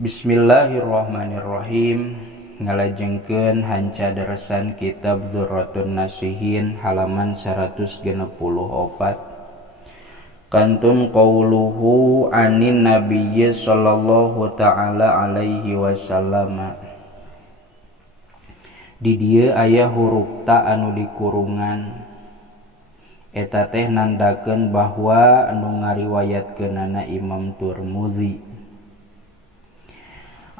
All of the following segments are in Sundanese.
Bismillahirrahmanirrahim. Ngalajengkeun hanca derasan kitab Dzurratun Nasihin halaman 164. Kantun qauluhu anin nabiyyi sallallahu ta'ala alaihi wasallam. Di dieu aya huruf ta anu dikurungan. Eta teh nandakeun bahwa anu ngariwayatkeunana Imam Tirmidzi.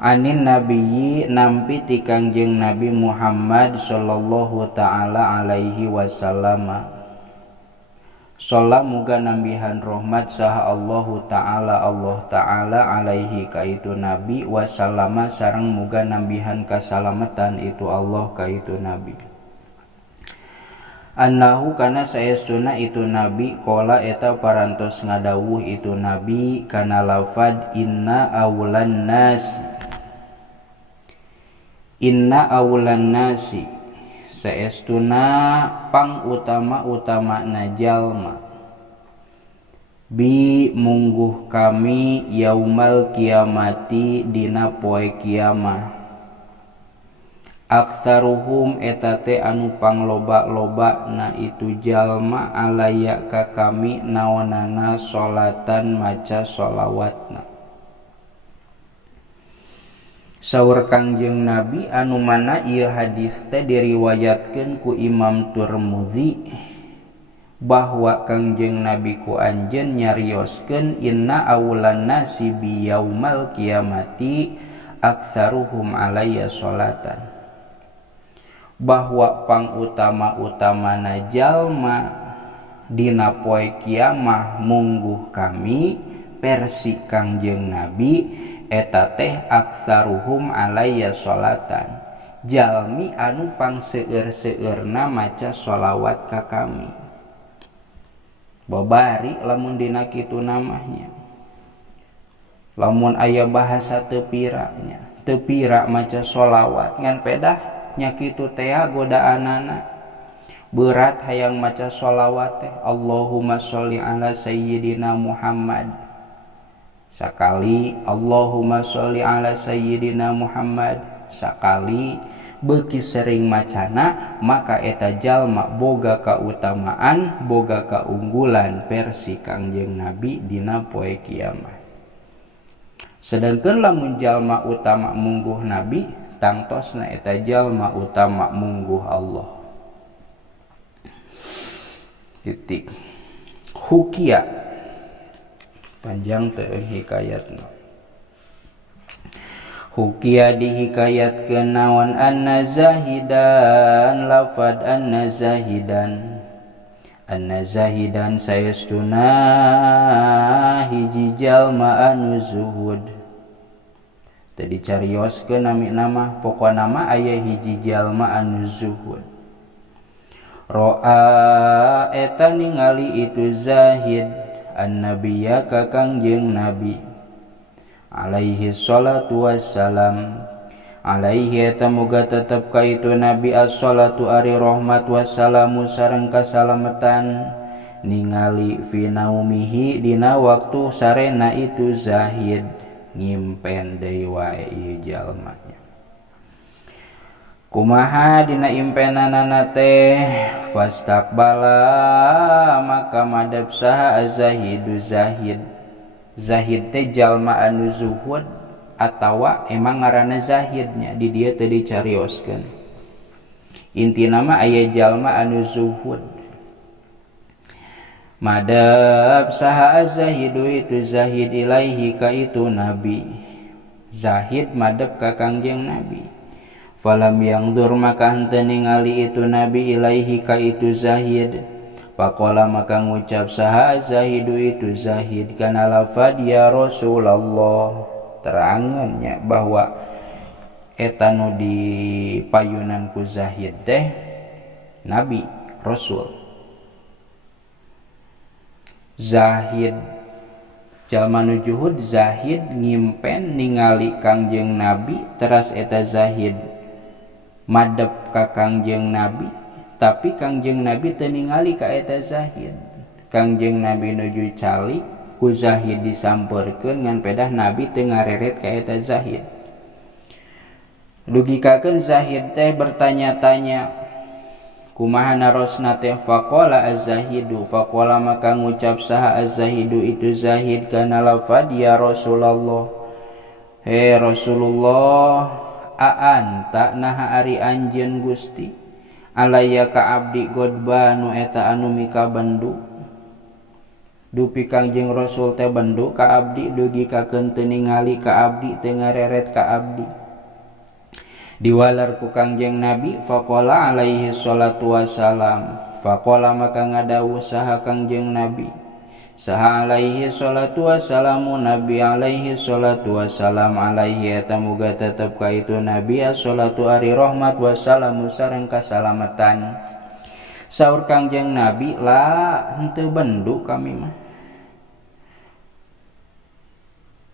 Anin nabiyyi nampi ti Kangjeng Nabi Muhammad sallallahu ta'ala alaihi wasallam. Shalla muga nambihan rahmat saha Allahu ta'ala Allah ta'ala alaihi kaitu Nabi wasallama sareng muga nambihan kasalamatan itu Allah kaitu Nabi. Annahu kana saestuna itu Nabi qala eta parantos ngadawuh itu Nabi kana lafad inna awlan nasi saestuna pang utama na jalma bi mungguh kami yaumal kiamati dina poe kiamah aktsaruhum eta teh anu pangloba-loba na itu jalma alaya ka kami naonana salatan maca sholawatna. Saur Kangjeng Nabi anu mana ieu hadis teh diriwayatkeun ku Imam Tirmidzi bahwa Kangjeng Nabi ku anjeun nyarioskeun inna awlan nasi bi yaumal kiamati aktsaruhum alayya sholatan, bahwa pang utama-utamana jalma dina poe kiamah mungguh kami versi Kangjeng Nabi eta teh aktsaruhum alayya sholatan, jalmi anu pang seueur-seueurna maca sholawat ka kami. Babari lamun dina kitu namanya, lamun aya bahasa teu pira maca sholawat ngan pedah nya kitu teh godaanana berat hayang maca sholawat teh. Allahumma sholli ala sayyidina Muhammad sakali, Allahumma sholli ala sayyidina Muhammad sakali, beuki sering macana maka eta jalma boga kautamaan boga kaunggulan versi Kangjeng Nabi dina poe kiamah. Sedangkeun lamun jalma utama mungguh Nabi tangtosna eta jalma utama mungguh Allah. Titik. Hukia panjang teu hikayatna. Hukia dihikayatkeun naon anna zahidan lafad anna zahidan saestuna hiji jalma anu zuhud. Teu dicarioskeun nami nama pokona mah aya hiji jalma anu zuhud. Ro'a eta ningali itu zahid an-nabiyya ka Kangjeng Nabi alaihi salatu wassalam, alaihi eta muga tetep ka itu Nabi as-salatu ari rahmat wassalamu sareng kasalamatan ningali fi naumihi dina waktu sarena itu zahid ngimpen deui wae ieu jalma. Kumaha dina impenanana teh fastaqbala maka madep saha az-zahidu zahid teh jalma anu zuhud atawa emang ngaranna zahidnya di dieu teu dicarioskeun. Intina mah aya jalma anu zuhud. Madep saha az-zahidu itu zahid ilaihi ka itu Nabi. Zahid madep ka Kangjeng Nabi. Falam yangdur maka henteu ningali itu Nabi ilaihi ka itu zahid. Faqala maka ngucap saha zahidu itu zahid kana lafad ya Rasulullah, terangeunnya bahwa eta nu dipayunan ku zahid teh Nabi Rasul. Zahid jalma nu juhud zahid ngimpen ningali Kangjeng Nabi teras eta zahid madep ka Kangjeng Nabi tapi Kangjeng Nabi teu ningali ka eta zahid. Kangjeng Nabi nuju calik ku zahid disamperkeun ngan pedah nabi teu ngareret ka eta zahid. Dugikakeun zahid teh bertanya-tanya kumaha narosna teh. Faqala az-zahidu, faqala maka ngucap saha az-zahidu itu zahid kana lafad ya Rasulullah, he Rasulullah, a'anta naha ari anjeun Gusti, alaya ka abdi godbanu eta anu mika bendu. Dupi Kangjeng Rasul teh bendu ka abdi, dugikakeun teu ningali ka abdi, teu ngareret ka abdi. Diwalar ku Kangjeng Nabi. Faqala alaihi salatu wassalam, faqala maka ngadawuh saha Kangjeng Nabi, saha alaihi salatu wassalamu Nabi alaihi salatu wassalam, alaihi eta muga tetep ka itu Nabi as-salatu ari rahmat wassalamu sareng kasalamatan. Saur Kangjeng Nabi, la henteu bendu kami mah.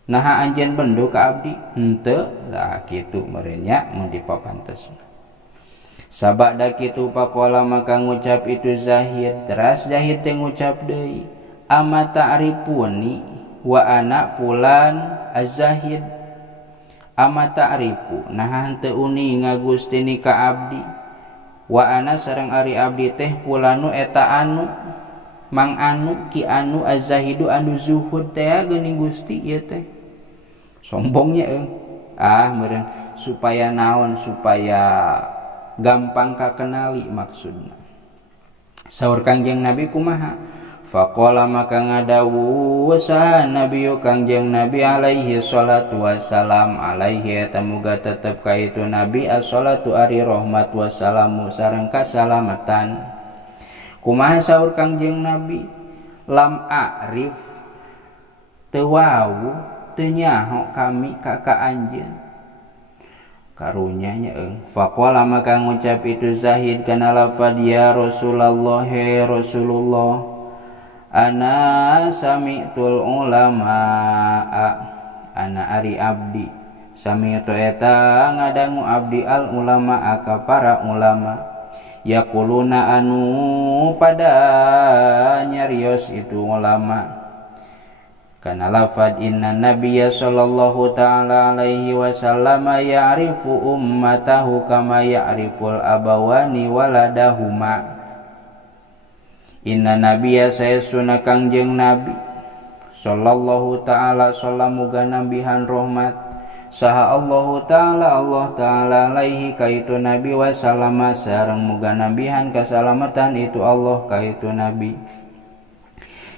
Naha anjeun bendu ka abdi? Henteu. Lah kitu meureun nya mun dipapantesna. Sabada kitu faqala maka ngucap itu zahid, teras zahid teh ngucap deui, ama ta'rifuni wa ana fulan az-zahid. Ama ta'rifu, naha henteu uni ngagustini ka abdi, wa ana sareng ari abdi teh pulanu eta anu mang anu ki anu az-zahidu anu zuhud teh geuning Gusti ieu teh. Sombongnya meureun supaya naon, supaya gampang kakenali maksudna. Saur Kangjeng Nabi kumaha? Faqala maka ngadawuh saha Nabi Kangjeng Nabi alaihi salatu wassalam, alaihi eta muga tetep ka itu Nabi as-salatu ari rahmat wassalamu sareng kasalamatan. Kumaha saur Kangjeng Nabi? Lam a'rif, teu wau, teu nyaho kami ka anjeun. Karunya nya Faqala maka ngucap itu zahid kana lafad ya Rasulullah, he Rasulullah, ana sami'tul ulama'a, ana ari abdi, sami'tu eta ngadangu abdi al ulama'a ka para ulama, yaquluna anu pada nyarios itu ulama kana lafad inna nabiyya sallallahu ta'ala alaihi wasallam ya'rifu ummatahu kama ya'riful abawani waladahuma. Inna nabiyya saestuna Kangjeng Nabi sallallahu ta'ala sallam muga nambihan rahmat saha Allahu ta'ala Allah ta'ala alaihi kaitu Nabi wasallama sareng muga nambihan kasalamatan itu Allah kaitu Nabi.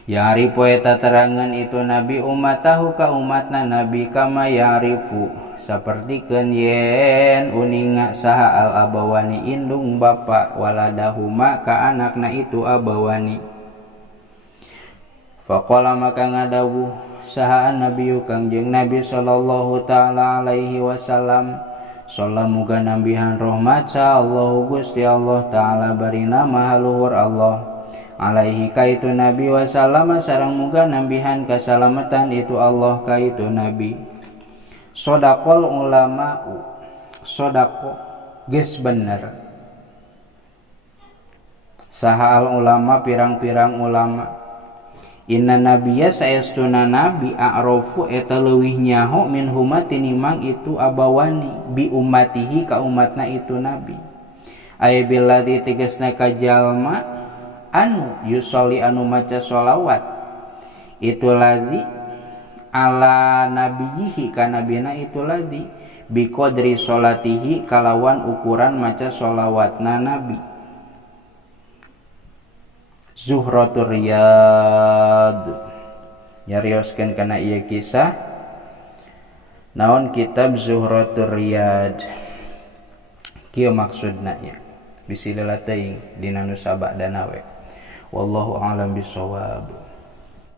Ya'rifu eta terangan itu Nabi ummatahu ka umatna Nabi kama ya'rifu sapertikeun yen uninga saha al abawani indung bapa waladahuma ka anakna itu abawani. Faqala maka ngadawuh saha Nabi Kangjeng Nabi sallallahu ta'ala alaihi wasallam, sallam muga nambihan rahmat sa Allahu Gusti Allah ta'ala barina maha luhur Allah alaihi kaitu Nabi wasallama sareng muga nambihan kasalamatan itu Allah kaitu Nabi. Sodaqol ulama'u, sodaqo geus bener saha al ulama pirang-pirang ulama. Inna nabiyya saestuna nabi a'rafu eta leuwih nyaho min huma tinimang itu abawani bi ummatihi ka umatna itu nabi. Ay billadzi tegasna ka jalma anu yusolli anu maca sholawat itu ladzi ala nabiyihi ka nabina itu ladzi biqadri sholatihi kalawan ukuran maca sholawatna nabi. Zuhratur Riyad nyarioskeun kana ieu kisah naon kitab Zuhratur Riyad kieu maksudna nya bisi leula teuing dina nu sabada nawe. Wallahu a'lam bishawab.